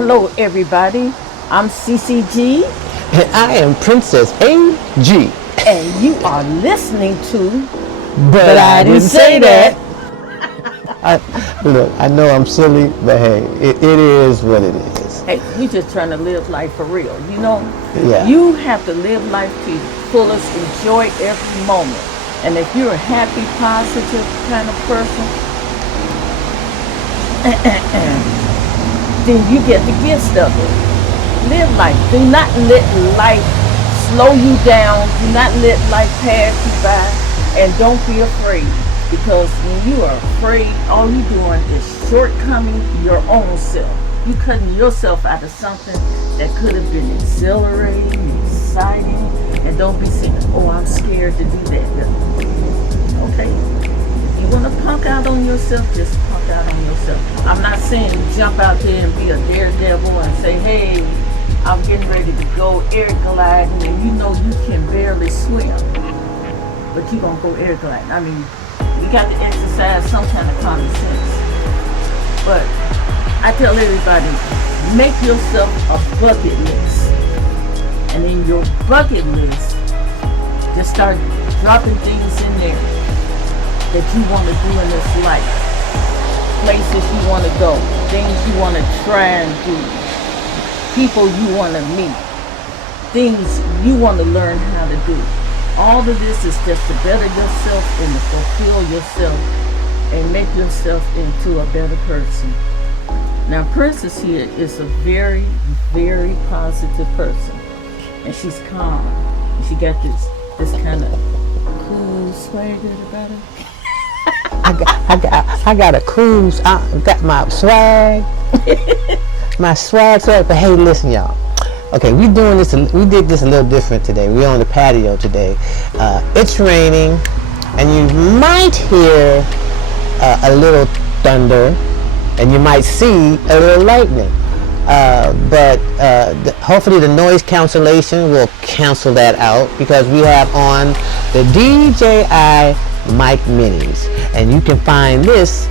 Hello, everybody. I'm CCG, And I am Princess AG. and you are listening to. But I didn't say that. Look, I know I'm silly, but hey, it is what it is. Hey, we just trying to live life for real. You know, Yeah. you have to live life to the fullest, enjoy every moment. And if you're a happy, positive kind of person, then you get the gist of it. Live life. Do not let life slow you down. Do not let life pass you by. And don't be afraid. Because when you are afraid, all you're doing is shortcoming your own self. You cutting yourself out of something that could have been exhilarating, exciting. And don't be saying, oh, I'm scared to do that. Okay? You want to punk out on yourself, just punk out on yourself. I'm not saying jump out there and be a daredevil and say, hey, I'm getting ready to go air gliding, and you know you can barely swim, but you're going to go air gliding. I mean, you got to exercise some kind of common sense. But I tell everybody, make yourself a bucket list. And in your bucket list, just start dropping things in there that you want to do in this life. Places you want to go, things you want to try and do, people you want to meet, things you want to learn how to do. All of this is just to better yourself and to fulfill yourself and make yourself into a better person. Now, Princess here is a very, very positive person. And she's calm. And she got this kind of cool swagger about her. I got a cruise. I got my swag. my swag. But hey, listen, y'all. Okay, we doing this. We did this a little different today. We're on the patio today. It's raining, and you might hear a little thunder, and you might see a little lightning. But hopefully the noise cancellation will cancel that out, because we have on the DJI mic minis, and you can find this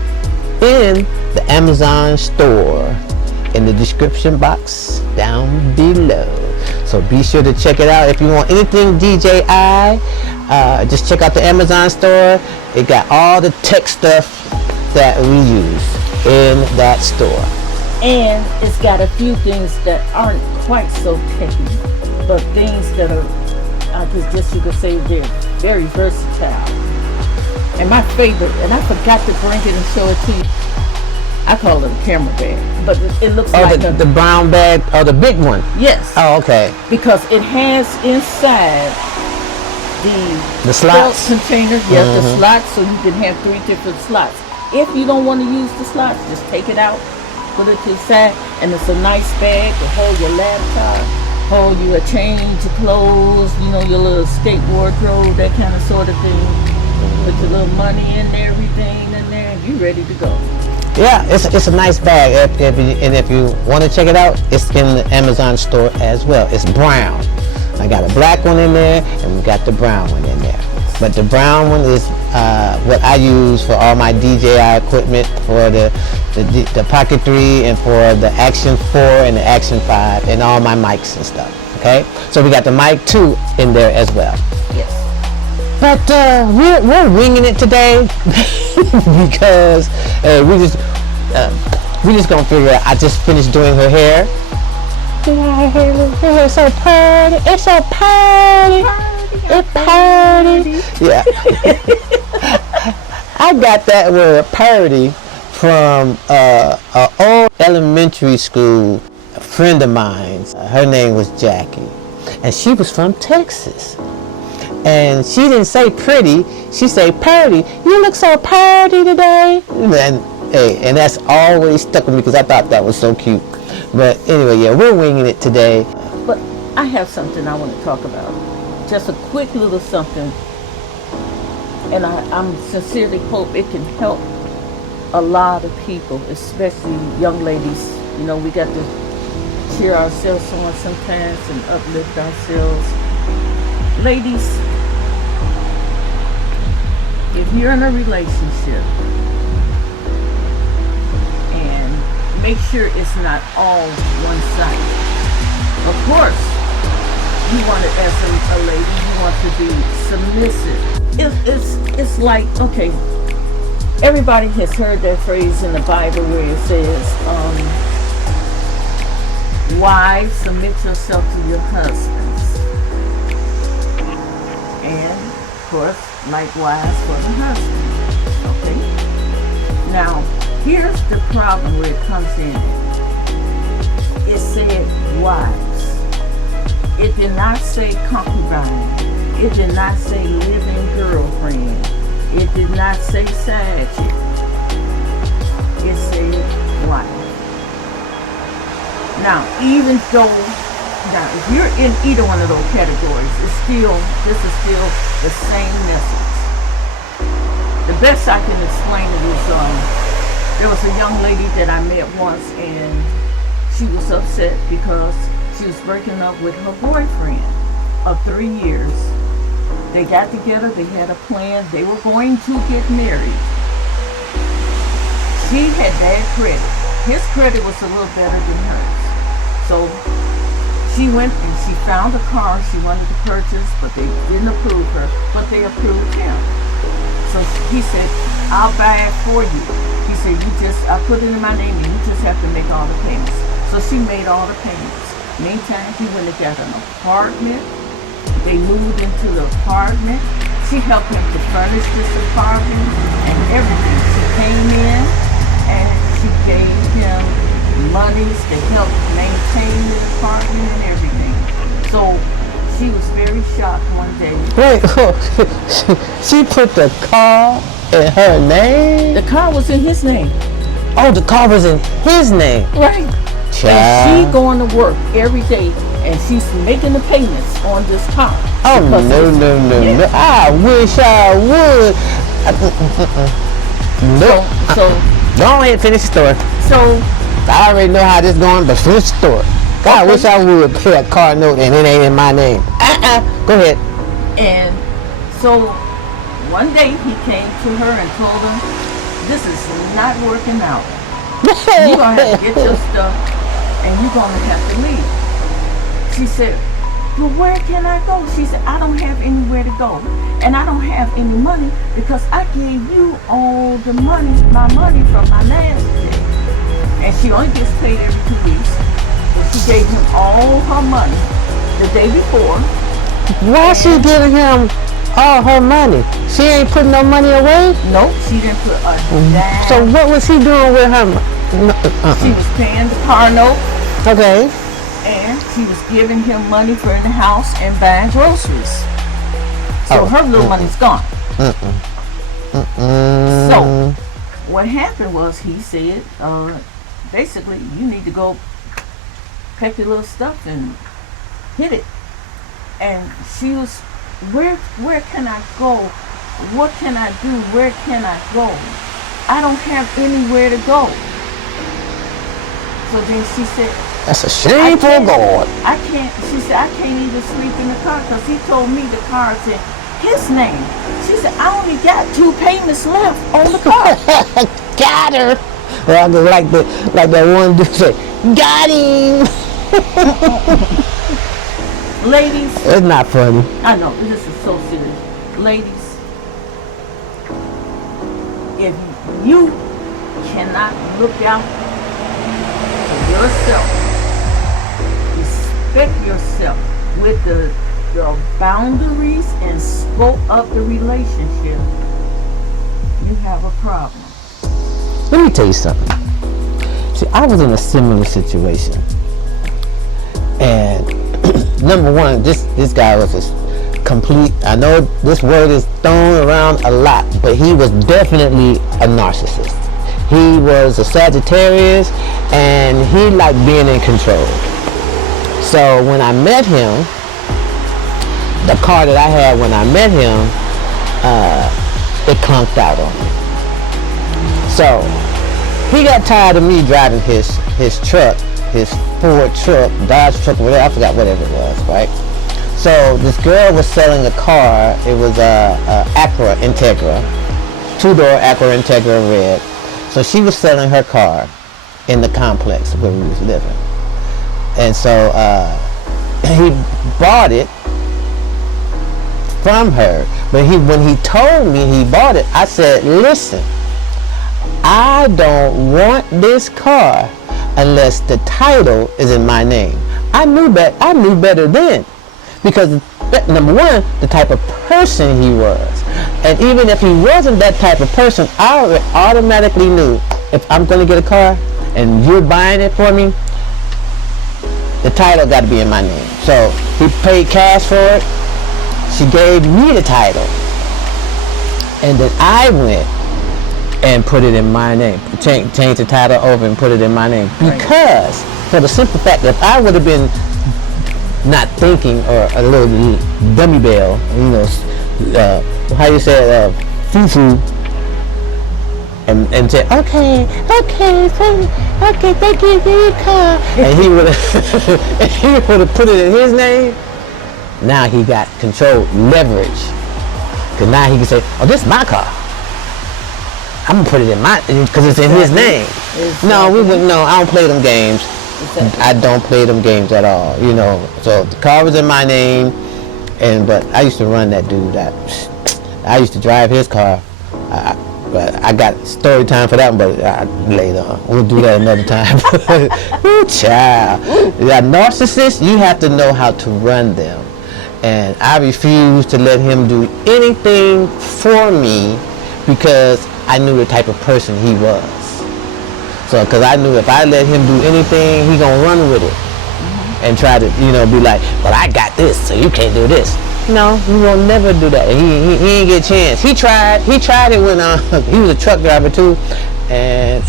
in the Amazon store in the description box down below. So be sure to check it out. If you want anything DJI, just check out the Amazon store. It got all the tech stuff that we use in that store. And it's got a few things that aren't quite so techy, but things that are, I guess you could say, they're very versatile. And my favorite, and I forgot to bring it and show it to you, I call it a camera bag, but it looks like the brown bag, or the big one? Yes. Oh, okay. Because it has inside the slots container, yes, the slots, so you can have 3 different slots. If you don't want to use the slots, just take it out, put it to the side, and it's a nice bag to hold your laptop, hold you a change of clothes, you know, your little skate wardrobe, that kind of sort of thing. Put your little money in there, everything in there, and you ready to go. Yeah, it's a nice bag. If you want to check it out, it's in the Amazon store as well. It's brown. I got a black one in there, and we got the brown one in there. But the brown one is what I use for all my DJI equipment, for the Pocket 3, and for the Action 4 and the Action 5, and all my mics and stuff. Okay, so we got the mic 2 in there as well. Yes. But we're winging it today because we just gonna figure out. I just finished doing her hair. Her hair is so pretty. It's so pretty. It's pretty. Yeah. I got that word "pretty" from an old elementary school friend of mine. Her name was Jackie, and she was from Texas. And she didn't say pretty, she said purdy. You look so purdy today. And that's always stuck with me, because I thought that was so cute. But anyway, yeah, we're winging it today. But I have something I want to talk about. Just a quick little something. And I'm sincerely hope it can help a lot of people, especially young ladies. You know, we got to cheer ourselves on sometimes and uplift ourselves. Ladies, if you're in a relationship and make sure it's not all one-sided. Of course, you want to, as a lady, you want to be submissive. It's like, okay, everybody has heard that phrase in the Bible where it says, wives, submit yourself to your husbands. And, of course, likewise for the husband. Okay? Now, here's the problem where it comes in. It said wives. It did not say concubine. It did not say living girlfriend. It did not say side chick. It said wife. Now, even though, if you're in either one of those categories, this is still the same message. The best I can explain it is, there was a young lady that I met once, and she was upset because she was breaking up with her boyfriend of 3 years. They got together, they had a plan, they were going to get married. She had bad credit. His credit was a little better than hers. So she went and she found a car she wanted to purchase, but they didn't approve her, but they approved him. So he said, I'll buy it for you. He said, I put it in my name and you just have to make all the payments. So she made all the payments. Meantime, he went and got an apartment. They moved into the apartment. She helped him to furnish this apartment and everything. She came in and she gave him monies to help maintain the apartment and everything. So she was very shocked one day. Wait, she put the car in her name? The car was in his name. Oh, the car was in his name. Right. Child. And she going to work every day and she's making the payments on this car. Oh, no. I wish I would. No. So go ahead, finish the story. So I already know how this going, but finish the story. God, I wish I would pay a car note and it ain't in my name. Go ahead. And so one day he came to her and told her, this is not working out. You're going to have to get your stuff and you're going to have to leave. She said, but where can I go? She said, I don't have anywhere to go. And I don't have any money because I gave you all the money, my money from my last day. And she only gets paid every 2 weeks. So she gave him all her money the day before. Why she giving him all her money? She ain't putting no money away? Nope, she didn't put a dime. So what was he doing with her money? She was paying the car note. Okay. And she was giving him money for in the house and buying groceries. So her little money's gone. So what happened was he said, basically, you need to go pack your little stuff and hit it. And she was, where can I go? What can I do? Where can I go? I don't have anywhere to go. So then she said, that's a shameful God. I can't, she said, I can't even sleep in the car because he told me the car said his name. She said, I only got 2 payments left on the car. Got her. Well, like that one dude said, got him. Ladies. It's not funny. I know, this is so serious. Ladies, if you cannot look out for yourself, respect yourself with the boundaries and scope of the relationship, you have a problem. Let me tell you something. See, I was in a similar situation. And number one, this guy was a complete, I know this word is thrown around a lot, but he was definitely a narcissist. He was a Sagittarius and he liked being in control. So when I met him, the car that I had when I met him, it clunked out on me. So he got tired of me driving his truck, his Ford truck, Dodge truck, whatever, I forgot whatever it was, right? So this girl was selling a car. It was a Acura Integra, 2-door Acura Integra red. So she was selling her car, in the complex where we was living. And so he bought it from her. But when he told me he bought it, I said, listen, I don't want this car unless the title is in my name. I knew better then, because number one, the type of person he was. And even if he wasn't that type of person, I automatically knew if I'm going to get a car and you're buying it for me, the title got to be in my name. So he paid cash for it. She gave me the title. And then I went and put it in my name. Change the title over and put it in my name. Because, for the simple fact that if I would have been not thinking, or a little dummy bell, how you say it, foo-foo, and say, okay, thank you for your car. And he would have put it in his name. Now he got control, leverage. Because now he can say, oh, this is my car. I'm going to put it in my, because it's in his name. No, I don't play them games. I don't play them games at all, So the car was in my name, but I used to run that dude. I used to drive his car. But I got story time for that one, but later. We'll do that another time. Ooh, child. Yeah, narcissists, you have to know how to run them. And I refuse to let him do anything for me because I knew the type of person he was. So, because I knew if I let him do anything, he gonna run with it and try to, be like, well, I got this, so you can't do this. No, he will never do that. He ain't get a chance. He tried it when he was a truck driver too, and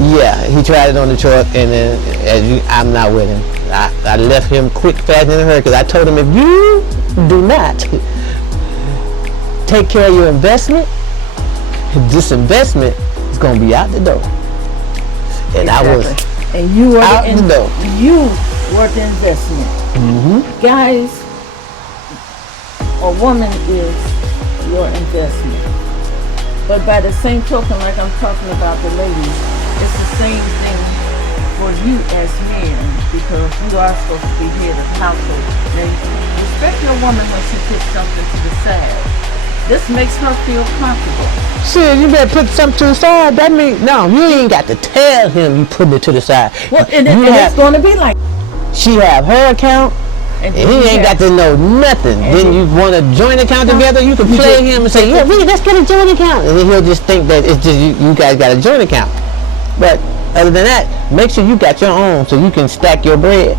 yeah, he tried it on the truck, and then I'm not with him. I left him quick, fast, and in a hurry, because I told him, if you do not take care of your investment, this investment is going to be out the door. And exactly. I was and you were out the door. You were the investment. Mm-hmm. Guys, a woman is your investment. But by the same token, like I'm talking about the ladies, it's the same thing for you as men, because you are supposed to be head of the household. Now, respect your woman when she puts something to the side. This makes her feel comfortable. Shit, you better put something to the side. That means, no, you ain't got to tell him you putting it to the side. Well, and it's going to be like, she have her account, and he ain't got to know nothing. Then you want a joint account together, you can play him and say, yeah, really, let's get a joint account. And then he'll just think that it's just you guys got a joint account. But other than that, make sure you got your own so you can stack your bread.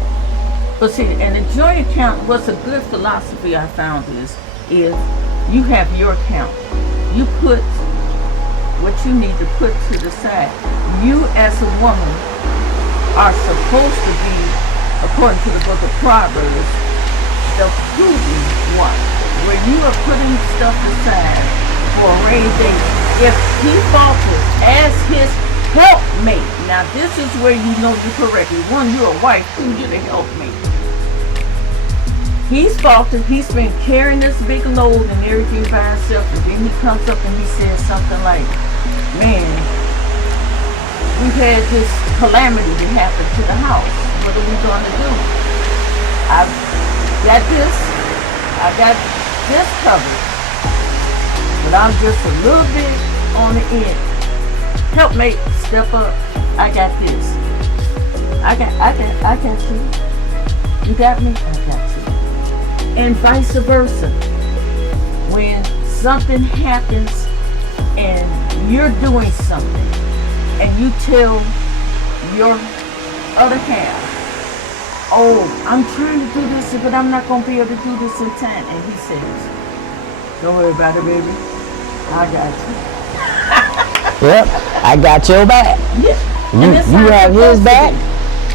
But see, and a joint account, what's a good philosophy I found is you have your account. You put what you need to put to the side. You as a woman are supposed to be, according to the book of Proverbs, the prudent one, where you are putting stuff aside for a rainy day. If he falters as his helpmate, now this is where you know you correctly. One, you're a wife. Two, you're the helpmate. He's faltered. He's been carrying this big load and everything by himself, and then he comes up and he says something like, man, we've had this calamity that happened to the house. What are we going to do? I've got this. I got this covered. But I'm just a little bit on the end. Helpmate, step up. I got this. I got you. You got me? I got you. And vice versa. When something happens and you're doing something and you tell your other half, oh, I'm trying to do this, but I'm not going to be able to do this in time. And he says, don't worry about it, baby. I got you. Yep, I got your back. Yeah. You have his back,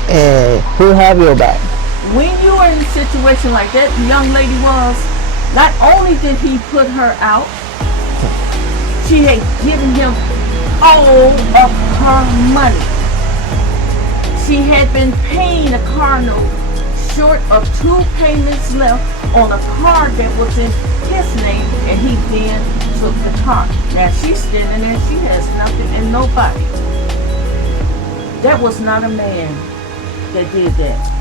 and he'll have your back. When you are in a situation like that, the young lady was, not only did he put her out, she had given him all of her money. She had been paying a car note short of 2 payments left on a car that was in his name, and he then took the car. Now she's standing there, she has nothing and nobody. That was not a man that did that.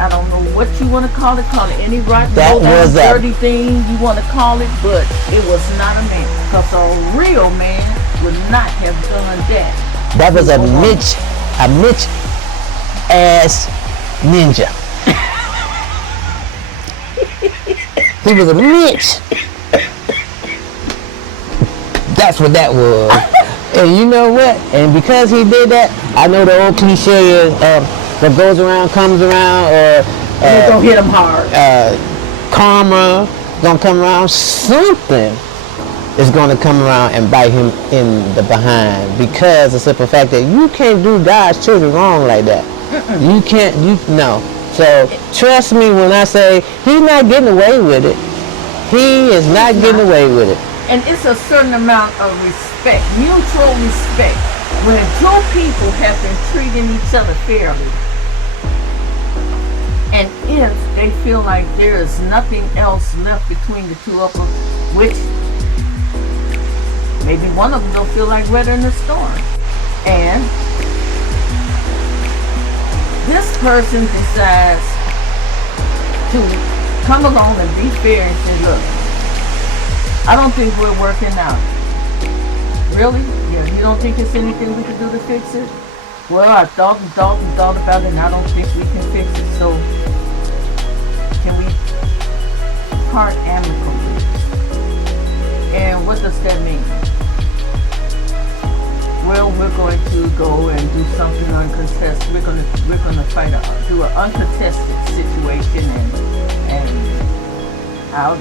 I don't know what you want to call it any rotten, dirty thing you want to call it, but it was not a man. Because a real man would not have done that. That was a Mitch ass ninja. He was a Mitch. That's what that was. And you know what? And because he did that, I know the old cliche is what goes around comes around, or you're gonna hit him hard. Karma gonna come around. Something is gonna come around and bite him in the behind, because the simple fact that you can't do God's children wrong like that. You can't. No. So trust me when I say he's not getting away with it. He is not getting away with it. And it's a certain amount of respect, mutual respect, when two people have been treating each other fairly. And if they feel like there is nothing else left between the two of them, which maybe one of them don't feel like weathering the storm. And this person decides to come along and be fair and say, look, I don't think we're working out. Really? Yeah, you don't think there's anything we can do to fix it? Well, I thought about it, and I don't think we can fix it. So, can we part amicably? And what does that mean? Well, we're going to go and do something uncontested. We're gonna try to do an uncontested situation, and I'll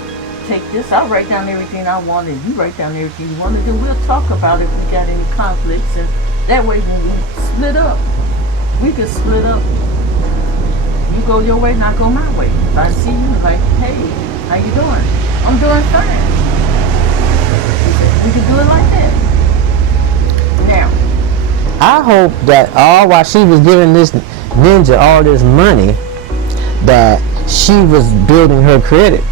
take this. I'll write down everything I want, and you write down everything you want to do. We'll talk about it if we got any conflicts, and that way when we split up, we can split up. You go your way, and I go my way. If I see you, like, hey, how you doing? I'm doing fine. We can do it like that. Now, I hope that while she was giving this ninja all this money, that she was building her credit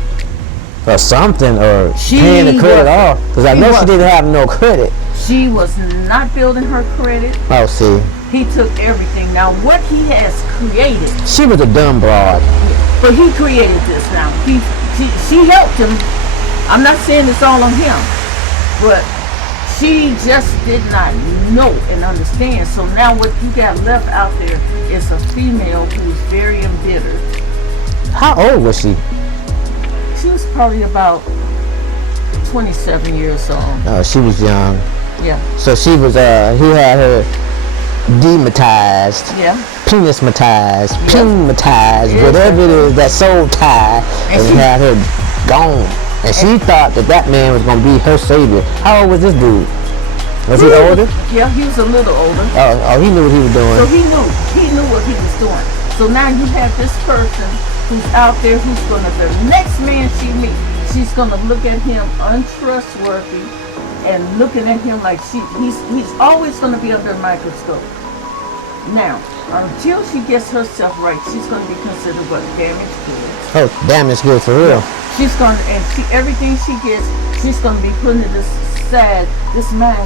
or something, or paying the credit off, because I know she didn't have no credit. She was not building her credit. Oh, see. He took everything. Now, what he has created. She was a dumb broad. But he created this now. She helped him. I'm not saying it's all on him, but she just did not know and understand. So now what you got left out there is a female who's very embittered. How old was she? She was probably about 27 years old. Oh, she was young. Yeah. So she was, he had her dematized, penismatized, penimatized, whatever it is, that soul tie, and he had her gone. And she thought that man was going to be her savior. How old was this dude? Was he older? Yeah, he was a little older. Oh, he knew what he was doing. So he knew what he was doing. So now you have this person who's out there who's gonna, the next man she meets, she's gonna look at him untrustworthy and looking at him like he's always gonna be under a microscope. Now, until she gets herself right, she's gonna be considered what? Damaged goods. Oh, damaged goods for real. She's gonna, and everything she gets, she's gonna be putting in this sad, this man.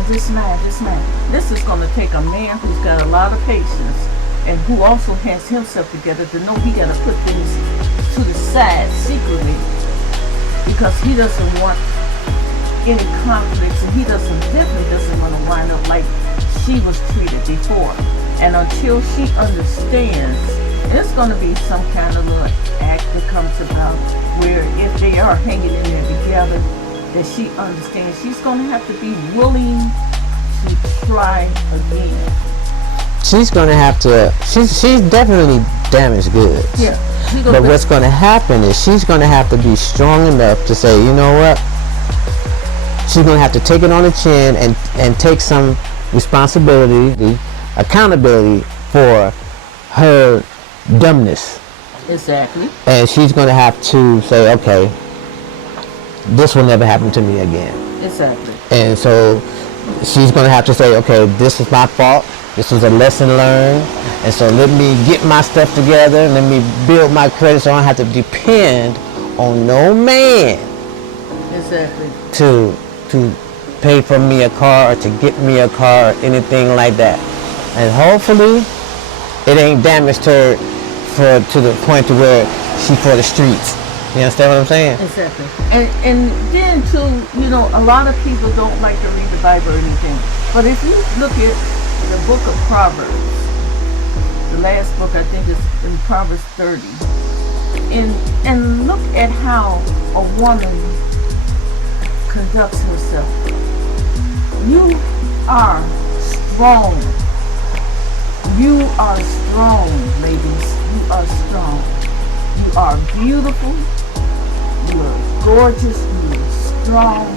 This is gonna take a man who's got a lot of patience and who also has himself together to know he gotta put things to the side secretly, because he doesn't want any conflicts, and he definitely doesn't want to wind up like she was treated before. And until she understands, it's going to be some kind of little act that comes about where if they are hanging in there together, that she understands she's going to have to be willing to try again. She's going to have to, she's definitely damaged goods. Yeah. But what's going to happen is she's going to have to be strong enough to say, you know what? She's going to have to take it on the chin and take some responsibility, accountability for her dumbness. Exactly. And she's going to have to say, okay, this will never happen to me again. Exactly. And so she's going to have to say, okay, this is my fault. This was a lesson learned. And so let me get my stuff together. Let me build my credit so I don't have to depend on no man. Exactly. To pay for me a car or to get me a car or anything like that. and hopefully it ain't damaged her to the point to where she for the streets. You understand what I'm saying? Exactly. And then too, a lot of people don't like to read the Bible or anything. But if you look at the book of Proverbs, the last book I think is in Proverbs 30, and look at how a woman conducts herself. You are strong. You are strong, ladies. You are strong. You are beautiful. You are gorgeous. You are strong.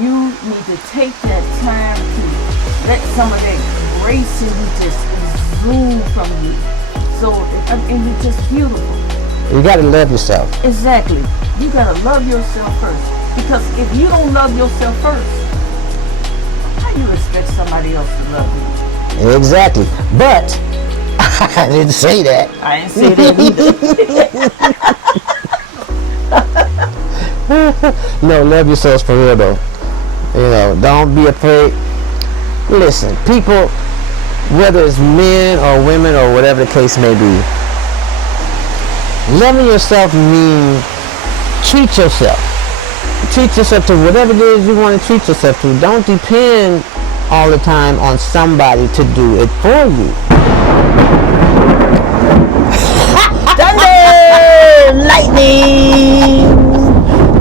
You need to take that time to let some of that grace in you just exude from you. And you're just beautiful. You gotta love yourself. Exactly. You gotta love yourself first. Because if you don't love yourself first, how do you expect somebody else to love you? Exactly. But I didn't say that. I didn't say that either. No, love yourselves for real though. Don't be afraid. Listen, people, whether it's men or women or whatever the case may be, loving yourself means treat yourself. Treat yourself to whatever it is you want to treat yourself to. Don't depend all the time on somebody to do it for you. Thunder! Lightning!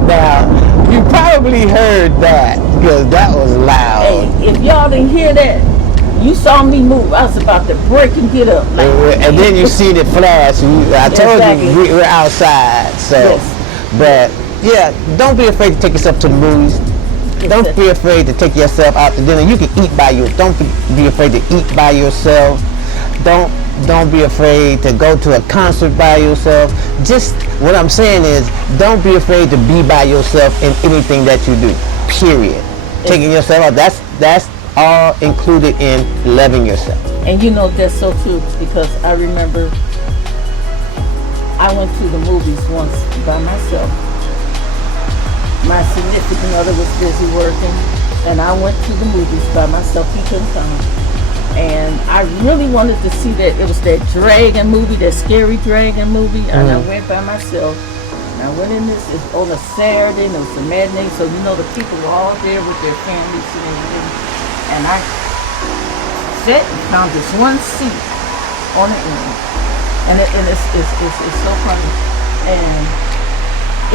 Now, you probably heard that because that was loud. Hey, if y'all didn't hear that, you saw me move. I was about to break and get up. And then you see the flash. I told you we're outside. So, yes. But yeah, don't be afraid to take yourself to the movies. Don't be afraid to take yourself out to dinner. You can eat by yourself. Don't be afraid to eat by yourself. Don't be afraid to go to a concert by yourself. Just what I'm saying is, don't be afraid to be by yourself in anything that you do. Period. Taking yourself out. That's all included in loving yourself. And that's so true because I remember I went to the movies once by myself. My significant other was busy working, and I went to the movies by myself. He couldn't come. And I really wanted to see that. It was that dragon movie, that scary dragon movie. And I went by myself. And I went in this on a Saturday, and it was a matinee. So, the people were all there with their families and everything. And I sat and found this one seat on the end. And it's so funny. And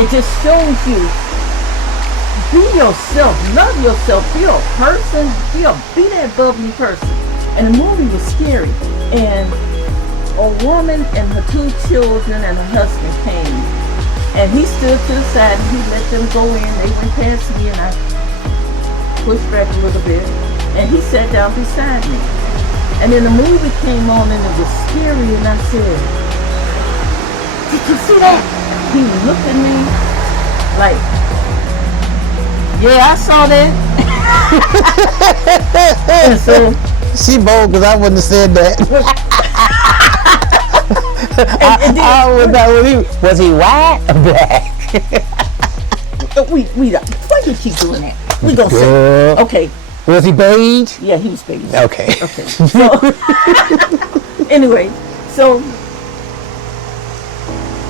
it just shows you, be yourself, love yourself, be a person, be that bubbly person. And the movie was scary. And a woman and her 2 children and her husband came. And he stood to the side and he let them go in. They went past me and I pushed back a little bit. And he sat down beside me. And then the movie came on and it was scary and I said, "Did you see that?" He looked at me like, "Yeah, I saw that." And so she bold because I wouldn't have said that. Was he white or black? Why you keep doing that? We gonna say, okay. Was he beige? Yeah, he was beige. Okay. So anyway, so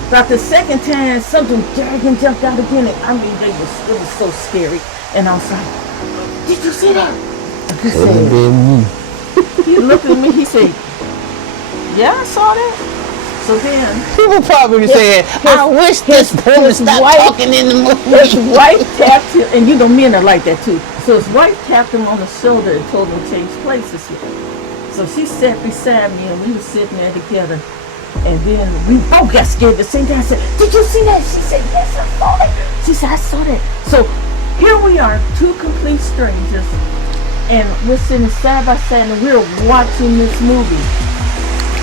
about the second time, something dragon jumped out again. And I mean, it was so scary. And I was like, "Did you see that?" He said, he looked at me, he said, "Yeah, I saw that." So then people probably saying, "I wish this woman stopped talking in the movie." His wife tapped him, and men are like that too. So his wife tapped him on the shoulder and told him to change places with her. So she sat beside me and we were sitting there together. And then we both got scared at the same time. I said, "Did you see that?" She said, "Yes, I saw that." She said, "I saw that." So here we are, 2 complete strangers. And we're sitting side by side and we're watching this movie.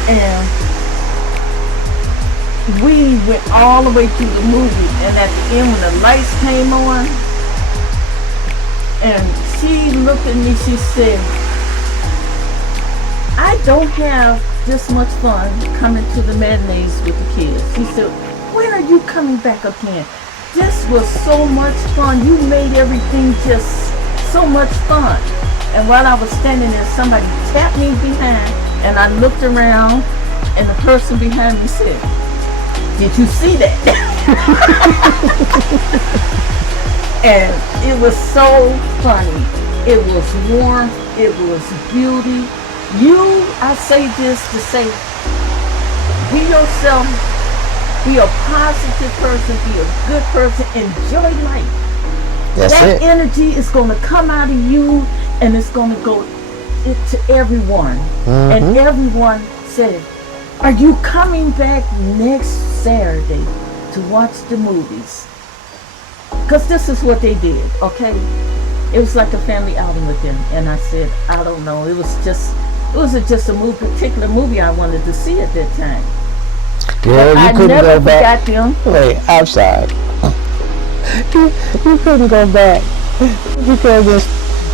And we went all the way through the movie. And at the end when the lights came on, and she looked at me, she said, "I don't have this much fun coming to the matinees with the kids." She said, "When are you coming back again? This was so much fun. You made everything just so much fun." And while I was standing there, somebody tapped me behind, and I looked around, and the person behind me said, "Did you see that?" And it was so funny. It was warmth. It was beauty. I say this to say, be yourself. Be a positive person. Be a good person. Enjoy life. That energy is going to come out of you, and it's going to go to everyone. And everyone said, "Are you coming back next Saturday to watch the movies?" Because this is what they did, okay? It was like a family outing with them. And I said, I don't know. It wasn't just a particular movie I wanted to see at that time. Girl, you couldn't never go back. Them. Wait, I'm sorry. You couldn't go back because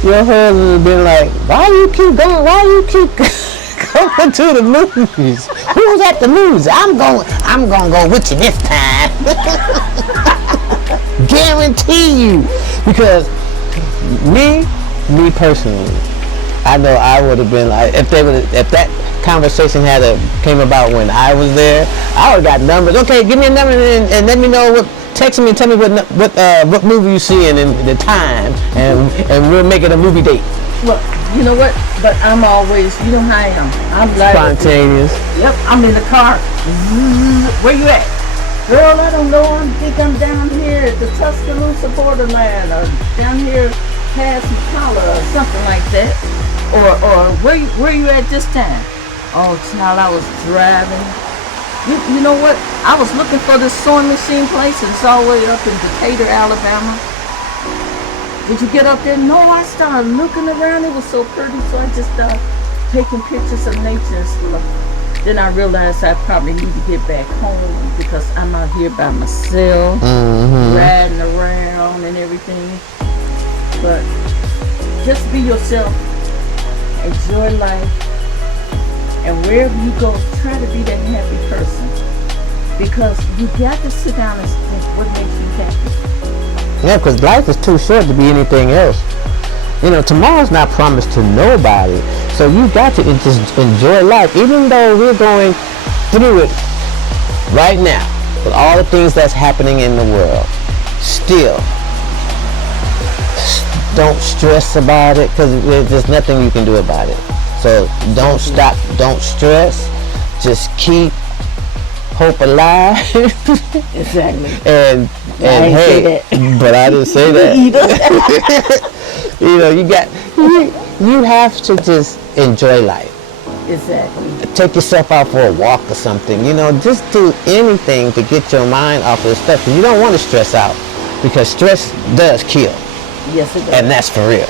your husband would have been like, why you keep going? Why you keep going to the movies? Who's at the movies? I'm gonna go with you this time. Guarantee you. Because me personally, I know I would have been like, if that conversation came about when I was there, I would have got numbers. Okay, give me a number and let me know text me and tell me what movie you see and the time, and we'll make it a movie date. Look, you know what? But I'm always, you know how I am. I'm like spontaneous. Yep, I'm in the car. Where you at? Girl, I don't know. I think I'm down here at the Tuscaloosa borderline, or down here past McCalla, or something like that. Or where you at this time? Oh, child, I was driving. You know what? I was looking for this sewing machine place, and it's all the way up in Decatur, Alabama. Did you get up there? No, I started looking around. It was so pretty, so I just started taking pictures of nature and stuff. Then I realized I probably need to get back home because I'm out here by myself, riding around and everything. But just be yourself, enjoy life, and wherever you go, try to be that happy person. Because you got to sit down and think what makes you happy. Yeah, because life is too short to be anything else. You know, tomorrow's not promised to nobody. So you got to just enjoy life. Even though we're going through it right now, with all the things that's happening in the world, still, don't stress about it, because there's nothing you can do about it. So don't stop, don't stress, just keep hope alive. Exactly. And hey, but I didn't say that. You know, you have to just enjoy life. Exactly. Take yourself out for a walk or something. You know, just do anything to get your mind off of the stuff. You don't want to stress out, because stress does kill. Yes, it does. And that's for real.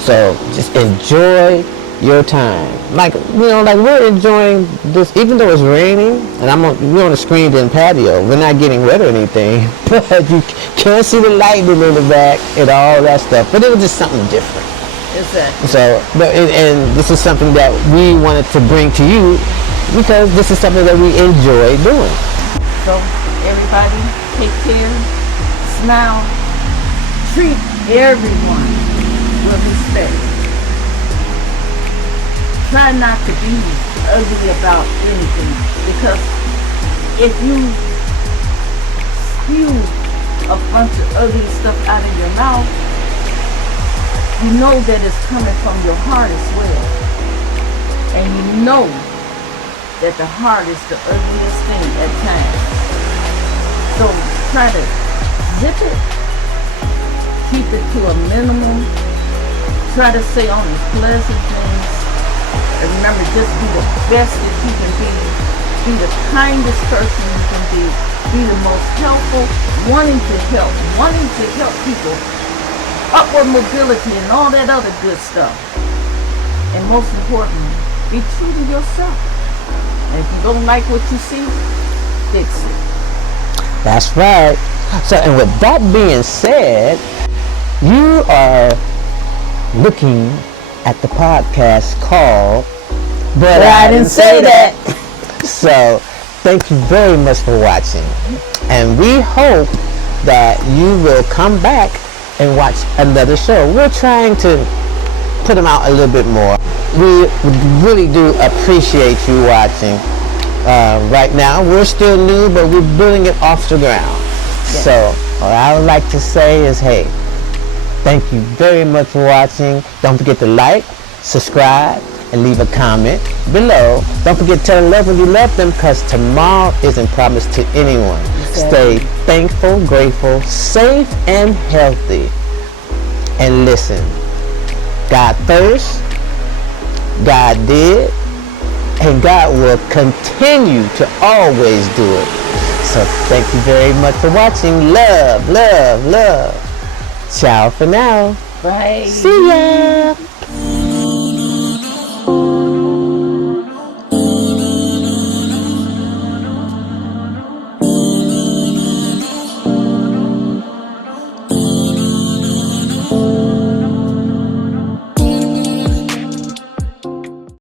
So just enjoy your time. Like, you know, like we're enjoying this, even though it's raining, and we're on a screened-in patio. We're not getting wet or anything, but you can't see the lightning in the back and all that stuff. But it was just something different. Exactly. So, and this is something that we wanted to bring to you, because this is something that we enjoy doing. So, everybody, take care, smile, treat everyone with respect. Try not to be ugly about anything, because if you spew a bunch of ugly stuff out of your mouth, you know that it's coming from your heart as well. And you know that the heart is the ugliest thing at times. So try to zip it, keep it to a minimum, try to say only pleasant things. And remember, just be the best that you can be the kindest person you can be the most helpful, wanting to help people, upward mobility and all that other good stuff. And most importantly, be true to yourself. And if you don't like what you see, fix it. That's right. So, and with that being said, you are looking at the podcast called But I Didn't Say That. So, thank you very much for watching. And we hope that you will come back and watch another show. We're trying to put them out a little bit more. We really do appreciate you watching. Right now, we're still new, but we're building it off the ground. Yes. So what I would like to say is, hey, thank you very much for watching. Don't forget to like, subscribe, and leave a comment below. Don't forget to tell them love when you love them, because tomorrow isn't promised to anyone. Stay thankful, grateful, safe, and healthy. And listen, God first, God did, and God will continue to always do it. So thank you very much for watching. Love, love, love. Ciao for now. Bye. See ya.